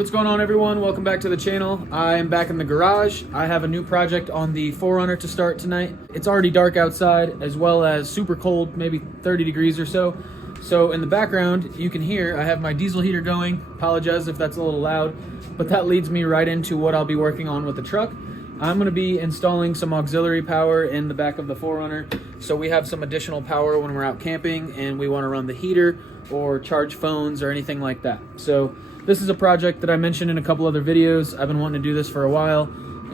What's going on, everyone? Welcome back to the channel. I am back in the garage. I have a new project on the 4Runner to start tonight. It's already dark outside, as well as super cold, maybe 30 degrees or so. So in the background, you can hear I have my diesel heater going. Apologize if that's a little loud, but that leads me right into what I'll be working on with the truck. I'm going to be installing some auxiliary power in the back of the 4Runner, so we have some additional power when we're out camping and we want to run the heater or charge phones or anything like that. So this is a project that I mentioned in a couple other videos. I've been wanting to do this for a while,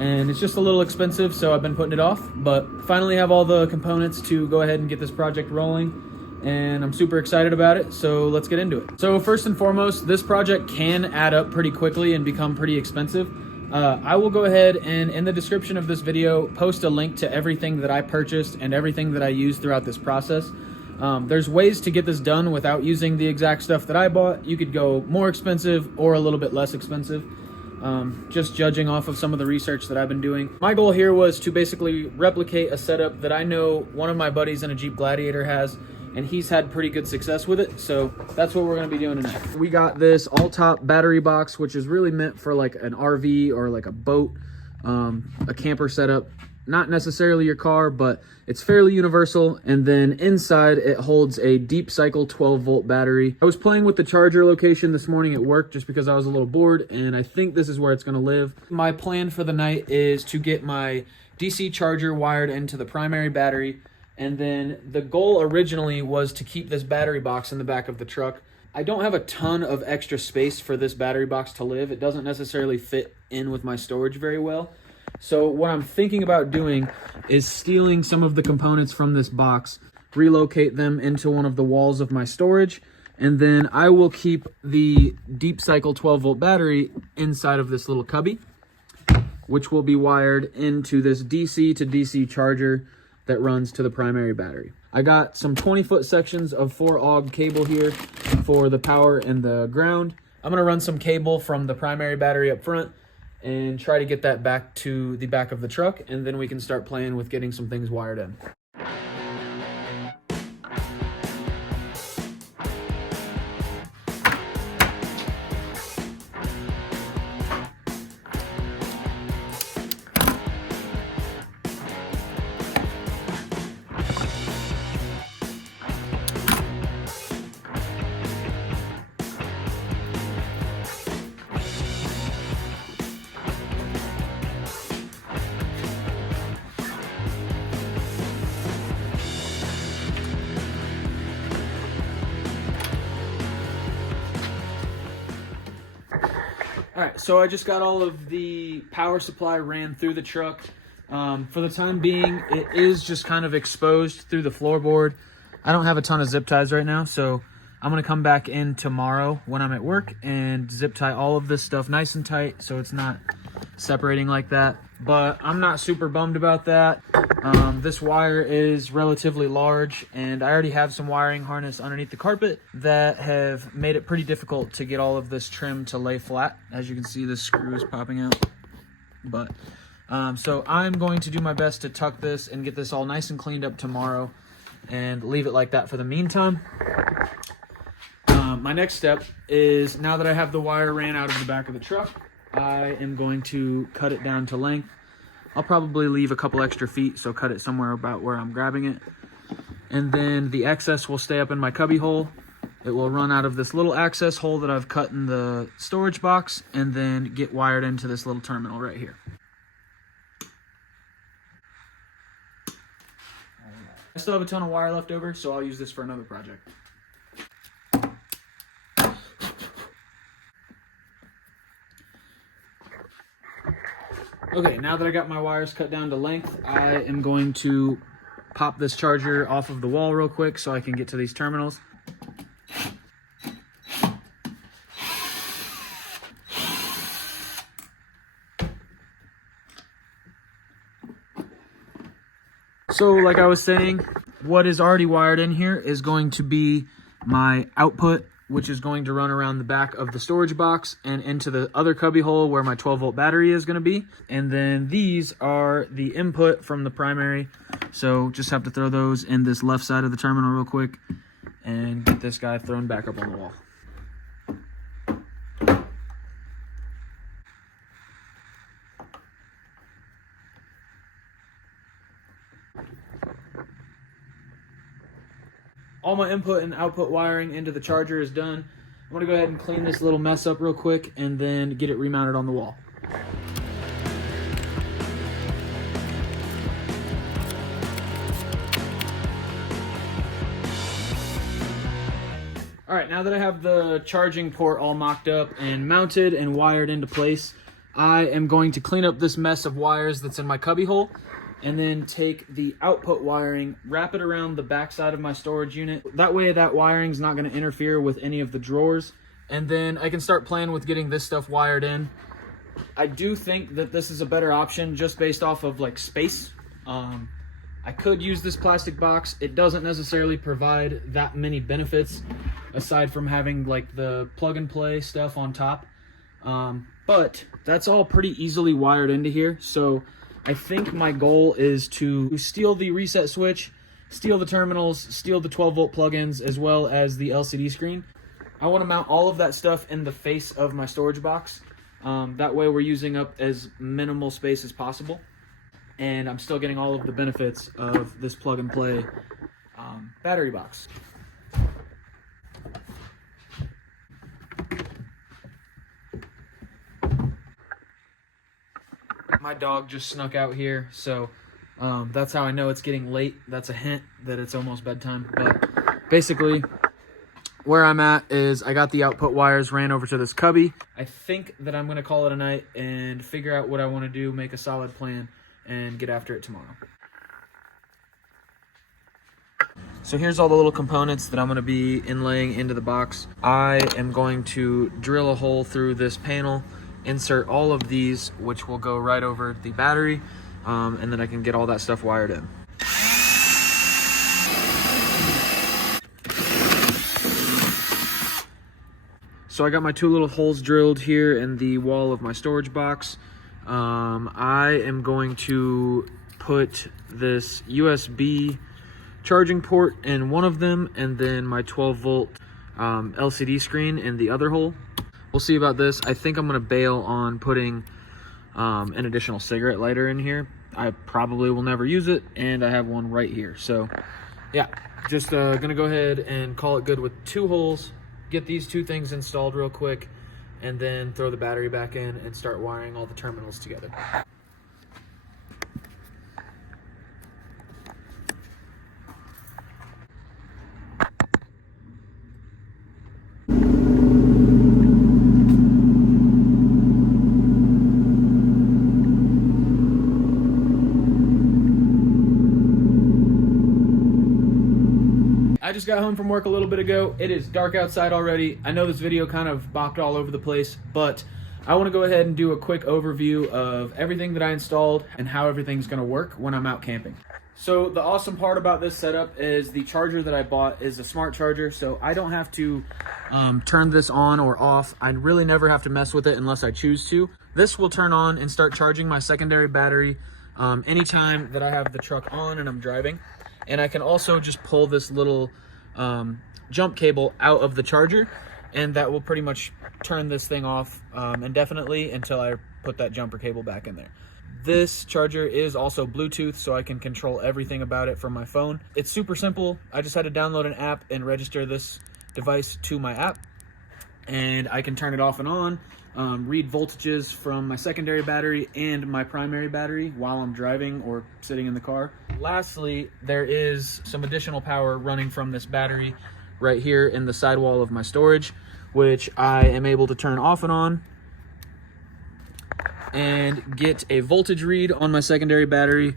and it's just a little expensive, so I've been putting it off, but finally have all the components to go ahead and get this project rolling, and I'm super excited about it, so let's get into it. So first and foremost, this project can add up pretty quickly and become pretty expensive. I will go ahead and in the description of this video post a link to everything that I purchased and everything that I used throughout this process. There's ways to get this done without using the exact stuff that I bought. You could go more expensive or a little bit less expensive, just judging off of some of the research that I've been doing. My goal here was to basically replicate a setup that I know one of my buddies in a Jeep Gladiator has, and he's had pretty good success with it, so that's what we're going to be doing tonight. We got this all-top battery box, which is really meant for like an RV or like a boat, a camper setup. Not necessarily your car, but it's fairly universal. And then inside it holds a deep cycle 12-volt battery. I was playing with the charger location this morning at work just because I was a little bored, and I think this is where it's going to live. My plan for the night is to get my DC charger wired into the primary battery, and then the goal originally was to keep this battery box in the back of the truck. I don't have a ton of extra space for this battery box to live. It doesn't necessarily fit in with my storage very well. So what I'm thinking about doing is stealing some of the components from this box, relocate them into one of the walls of my storage, and then I will keep the deep cycle 12-volt battery inside of this little cubby, which will be wired into this DC to DC charger that runs to the primary battery. I got some 20-foot sections of 4-AUG cable here for the power and the ground. I'm going to run some cable from the primary battery up front and try to get that back to the back of the truck, and then we can start playing with getting some things wired in. All right, so I just got all of the power supply ran through the truck. For the time being, it is just kind of exposed through the floorboard. I don't have a ton of zip ties right now, so I'm gonna come back in tomorrow when I'm at work and zip tie all of this stuff nice and tight so it's not separating like that. But I'm not super bummed about that. This wire is relatively large, and I already have some wiring harness underneath the carpet that have made it pretty difficult to get all of this trim to lay flat. As you can see, this screw is popping out. But so I'm going to do my best to tuck this and get this all nice and cleaned up tomorrow and leave it like that for the meantime. My next step is, now that I have the wire ran out of the back of the truck, I am going to cut it down to length. I'll probably leave a couple extra feet, so cut it somewhere about where I'm grabbing it. And then the excess will stay up in my cubby hole. It will run out of this little access hole that I've cut in the storage box and then get wired into this little terminal right here. I still have a ton of wire left over, so I'll use this for another project. Okay, now that I got my wires cut down to length, I am going to pop this charger off of the wall real quick so I can get to these terminals. So like I was saying, what is already wired in here is going to be my output, which is going to run around the back of the storage box and into the other cubby hole where my 12-volt battery is going to be. And then these are the input from the primary. So just have to throw those in this left side of the terminal real quick and get this guy thrown back up on the wall. all my input and output wiring into the charger is done. I'm gonna go ahead and clean this little mess up real quick and then get it remounted on the wall. All right, now that I have the charging port all mocked up and mounted and wired into place, I am going to clean up this mess of wires that's in my cubby hole and then take the output wiring, wrap it around the back side of my storage unit. That way that wiring's not gonna interfere with any of the drawers. And then I can start playing with getting this stuff wired in. I do think that this is a better option just based off of like space. I could use this plastic box. It doesn't necessarily provide that many benefits aside from having like the plug and play stuff on top. But that's all pretty easily wired into here. So I think my goal is to steal the reset switch, steal the terminals, steal the 12-volt plugins, as well as the LCD screen. I want to mount all of that stuff in the face of my storage box. That way we're using up as minimal space as possible. And I'm still getting all of the benefits of this plug and play battery box. My dog just snuck out here, so that's how I know it's getting late. That's a hint that it's almost bedtime. But basically, where I'm at is I got the output wires ran over to this cubby. I think that I'm going to call it a night and figure out what I want to do, make a solid plan, and get after it tomorrow. So here's all the little components that I'm going to be inlaying into the box. I am going to drill a hole through this panel, insert all of these, which will go right over the battery, and then I can get all that stuff wired in. So I got my two little holes drilled here in the wall of my storage box. I am going to put this USB charging port in one of them and then my 12-volt LCD screen in the other hole. We'll see about this. I think I'm going to bail on putting an additional cigarette lighter in here. I probably will never use it, and I have one right here. So yeah, just going to go ahead and call it good with two holes, get these two things installed real quick, and then throw the battery back in and start wiring all the terminals together. I just got home from work a little bit ago. It is dark outside already. I know this video kind of bopped all over the place, but I want to go ahead and do a quick overview of everything that I installed and how everything's going to work when I'm out camping. So the awesome part about this setup is the charger that I bought is a smart charger, so I don't have to turn this on or off. I really never have to mess with it unless I choose to. This will turn on and start charging my secondary battery anytime that I have the truck on and I'm driving. And I can also just pull this little jump cable out of the charger, and that will pretty much turn this thing off indefinitely until I put that jumper cable back in there. This charger is also Bluetooth, so I can control everything about it from my phone. It's super simple. I just had to download an app and register this device to my app, and I can turn it off and on, read voltages from my secondary battery and my primary battery while I'm driving or sitting in the car. Lastly, there is some additional power running from this battery right here in the sidewall of my storage, which I am able to turn off and on and get a voltage read on my secondary battery,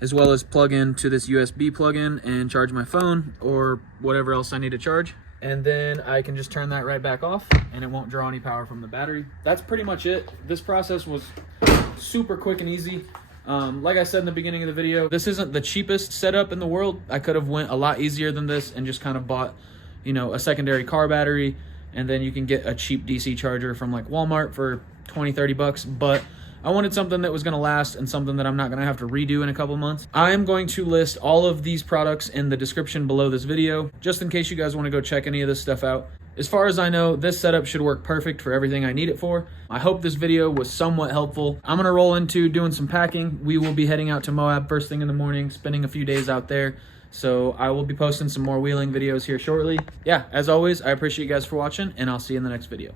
as well as plug into this USB plug-in and charge my phone or whatever else I need to charge. And then I can just turn that right back off and it won't draw any power from the battery. That's pretty much it. This process was super quick and easy. Like I said in the beginning of the video, this isn't the cheapest setup in the world. I could have went a lot easier than this and just kind of bought, you know, a secondary car battery, and then you can get a cheap DC charger from like Walmart for 20-30 bucks. But I wanted something that was going to last and something that I'm not going to have to redo in a couple months. I am going to list all of these products in the description below this video, just in case you guys want to go check any of this stuff out. As far as I know, this setup should work perfect for everything I need it for. I hope this video was somewhat helpful. I'm going to roll into doing some packing. We will be heading out to Moab first thing in the morning, spending a few days out there, So I will be posting some more wheeling videos here shortly. Yeah, as always, I appreciate you guys for watching, and I'll see you in the next video.